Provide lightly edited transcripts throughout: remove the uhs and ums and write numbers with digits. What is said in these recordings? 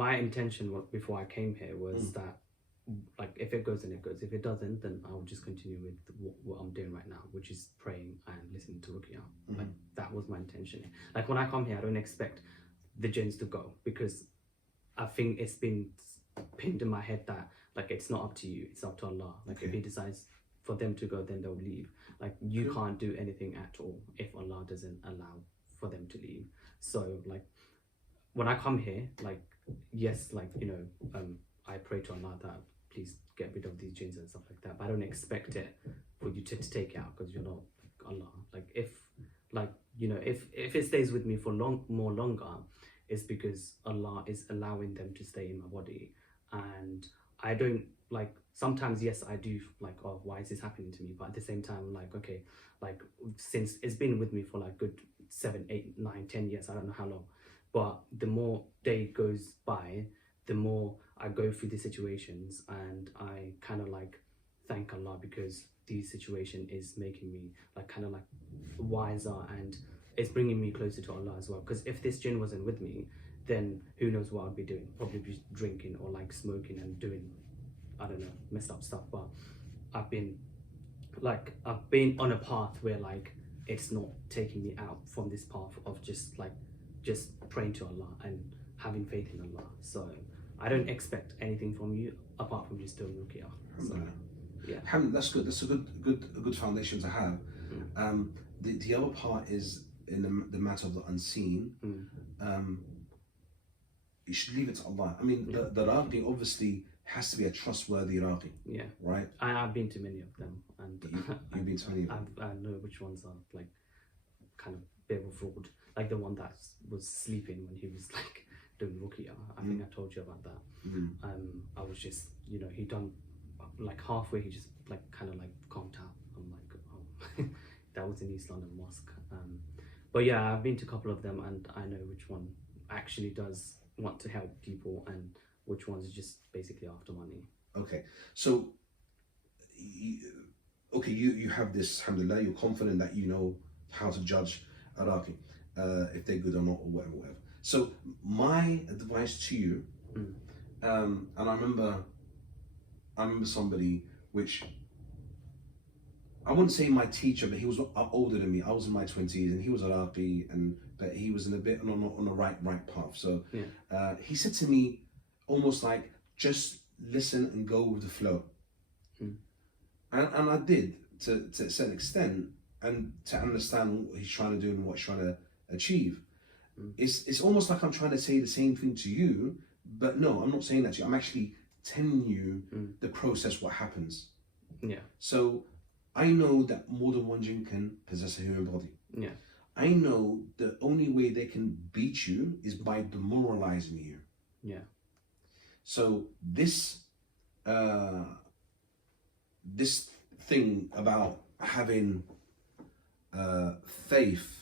my intention before I came here was that, like, if it goes, then it goes. If it doesn't, then I'll just continue with what I'm doing right now, which is praying and listening to Ruqya. Like, that was my intention. Like, when I come here, I don't expect the jinns to go, because I think it's been pinned in my head that, like, it's not up to you, it's up to Allah. Like, if He decides for them to go, then they'll leave. Like, you can't do anything at all if Allah doesn't allow for them to leave. So, like, when I come here, like, yes, like, you know, I pray to Allah that please get rid of these jinns and stuff like that, but I don't expect it for you to take it out, because you're not Allah. Like, if, like, you know, if it stays with me for more longer, it's because Allah is allowing them to stay in my body. And I don't, like, sometimes, yes, I do, like, oh, why is this happening to me? But at the same time, like, okay, like, since it's been with me for like good 7, 8, 9, 10 years, I don't know how long, but the more day goes by, the more I go through the situations, and I kind of like thank Allah, because these situation is making me like kind of like wiser, and it's bringing me closer to Allah as well. Because if this jinn wasn't with me, then who knows what I'd be doing? Probably be drinking or like smoking and doing, I don't know, messed up stuff. But I've been on a path where like it's not taking me out from this path of just praying to Allah and having faith in Allah. So I don't expect anything from you apart from just doing Ruqya. So, yeah, that's good. That's a good foundation to have. The other part is in the matter of the unseen. You should leave it to Allah. I mean, the Raqi obviously has to be a trustworthy Raqi. Yeah. Right. I've been to many of them, and you've been to many of them. I know which ones are like kind of a bit of a fraud. Like the one that was sleeping when he was like doing Ruqya. I think I told you about that. I was just, you know, he done like halfway, he just like kind of like calmed out. I'm like, oh, that was in East London Mosque. But yeah, I've been to a couple of them, and I know which one actually does want to help people and which one's just basically after money. Okay, so you have this, alhamdulillah, you're confident that you know how to judge a Raqi, if they're good or not, or whatever. So my advice to you, and I remember somebody, which I wouldn't say my teacher, but he was older than me. I was in my 20s, and he was a Raqi, but he was in a bit on the right path. So he said to me, almost like, just listen and go with the flow. And I did to a certain extent, and to understand what he's trying to do and what he's trying to achieve. It's almost like I'm trying to say the same thing to you, but no, I'm not saying that to you. I'm actually telling you the process, what happens. Yeah. So I know that more than one jinn can possess a human body. Yeah. I know the only way they can beat you is by demoralizing you. Yeah. So this thing about having faith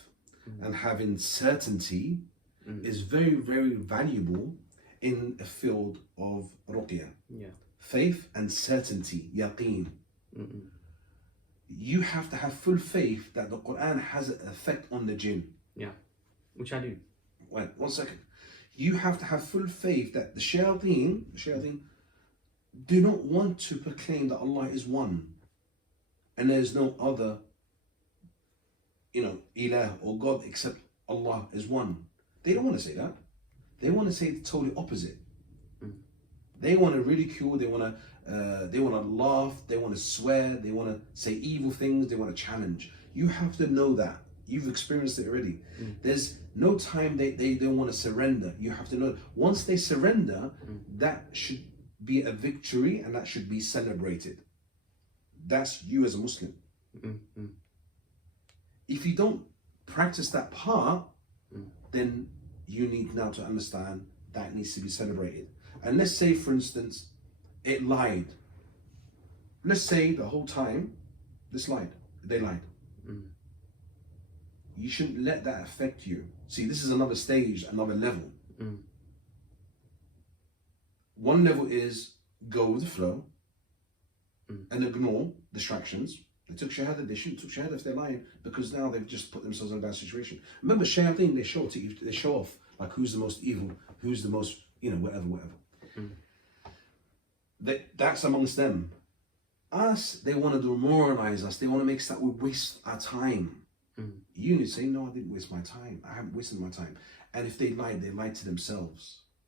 and having certainty is very, very valuable in a field of Ruqya. Yeah. Faith and certainty, yaqeen. You have to have full faith that the Quran has an effect on the jinn. Yeah, which I do. Wait, 1 second. You have to have full faith that the shayateen do not want to proclaim that Allah is one and there is no other, you know, ilah or God except Allah is one. They don't want to say that. They want to say the totally opposite. They want to ridicule, they want to laugh, they want to swear, they want to say evil things, they want to challenge. You have to know that. You've experienced it already. There's no time they don't want to surrender. You have to know, once they surrender, that should be a victory and that should be celebrated. That's you as a Muslim. If you don't practice that part, then you need now to understand that needs to be celebrated. And let's say, for instance, it lied. Let's say the whole time they lied. You shouldn't let that affect you. See, this is another stage, another level. One level is go with the flow and ignore distractions. They took shahada, they shouldn't took shahada if they're lying, because now they've just put themselves in a bad situation. Remember, shayateen, they show off like who's the most evil, who's the most you know, whatever. That's amongst them. Us, they want to demoralize us. They want to make us that we waste our time. You need to say, no, I didn't waste my time. I haven't wasted my time. And if they lied to themselves.